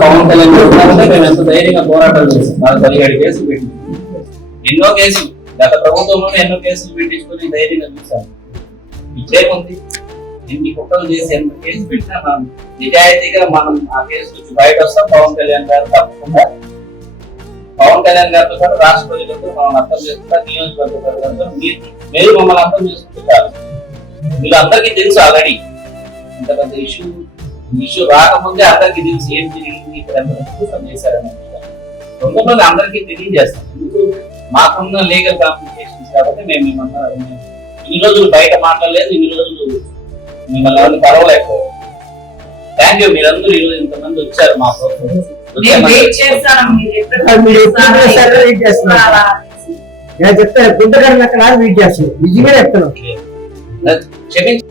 పవన్ కళ్యాణ్ చెప్తున్నారంటే మేము ఎంత ధైర్యంగా పోరాటాలు చేస్తాం. 17 కేసులు పెట్టి ఎన్నో కేసులు గత ప్రభుత్వంలోనే ఎన్నో కేసులు పెట్టించుకొని ధైర్యంగా చూసాం. ఇచ్చేముంది ఎన్ని కుట్రలు చేసి ఎంత కేసు పెట్టినా మనం నిజాయితీగా మనం ఆ కేసు నుంచి బయట వస్తాం. పవన్ కళ్యాణ్ గారు తప్పకుండా పవన్ కళ్యాణ్ గారితో పాటు రాష్ట్ర ప్రజలతో మనం అర్థం చేసుకుంటాం. నియోజకవర్గ ప్రజలతో మీరు మమ్మల్ని అర్థం చేసుకుంటారు. మీరు అందరికీ తెలుసు ఆల్రెడీ ఇంత పెద్ద ఇష్యూ రాకముందే అందరికీ తెలుసు ఏం జరిగింది, ఇక్కడ ఎంత చేశారని తొందరలో అందరికీ తెలియజేస్తాం. ఎందుకు మాకున్న లీగల్ కాంప్లికేషన్స్ కాబట్టి మేము ఇన్ని రోజులు బయట మాట్లాడలేదు, ఇన్ని రోజులు మిమ్మల్ని ఎవరిని పర్వాలేకపోయారు. Thank you. మీరందరూ ఈరోజు ఇంతమంది వచ్చారు మా కోసం. నేను చెప్తాను గుంటగారిని అక్కడ వెయిట్ చేస్తాను, నిజంగా చెప్తాను. క్షమించి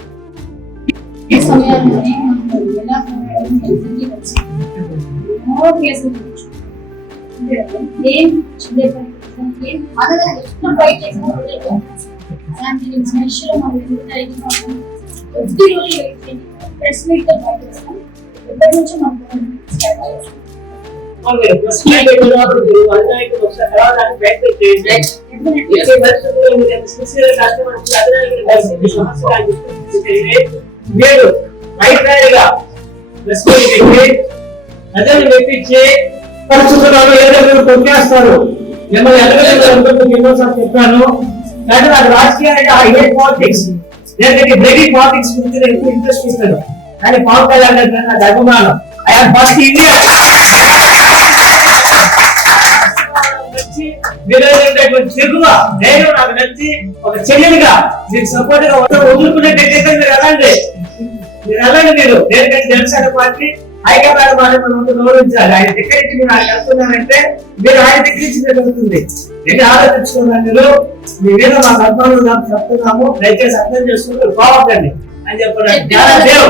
ప్రజలు మెప్పించి పరిస్థితులను ఏదో కొట్టేస్తారు. మిమ్మల్ని ఎన్నోసార్లు చెప్పాను, కానీ నాకు రాజకీయానికి ఐ హేట్ పాలిటిక్స్. నేను బ్రేకింగ్ పాలిటిక్స్ గురించి నేను ఎక్కువ ఇంట్రెస్ట్ ఇస్తాను. కానీ పవన్ కళ్యాణ్ గారి నాకు అభిమానం. I'm first India. తెలుగువ నేను నాకు నచ్చి ఒక చెల్లెలుగా మీకు సపోర్ట్ గా వదులుకునేటైతే మీరు వెళ్ళండి, మీరు దేనికంటే జనసేన పార్టీ హైకమాండ్ మనం గౌరవించాలి. ఆయన దగ్గర నుంచి మీరు ఆయన వెళ్తున్నారంటే మీరు ఆయన దగ్గర నుంచి జరుగుతుంది. నేను ఆలోచించుకున్నాను. మీరు మీ మీద మాకు అభిమానులు చెప్తున్నాము, దయచేసి అర్థం చేసుకుని బాగుందండి అని చెప్పడానికి వాళ్ళు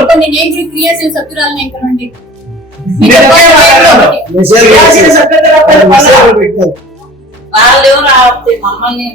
మమ్మల్ని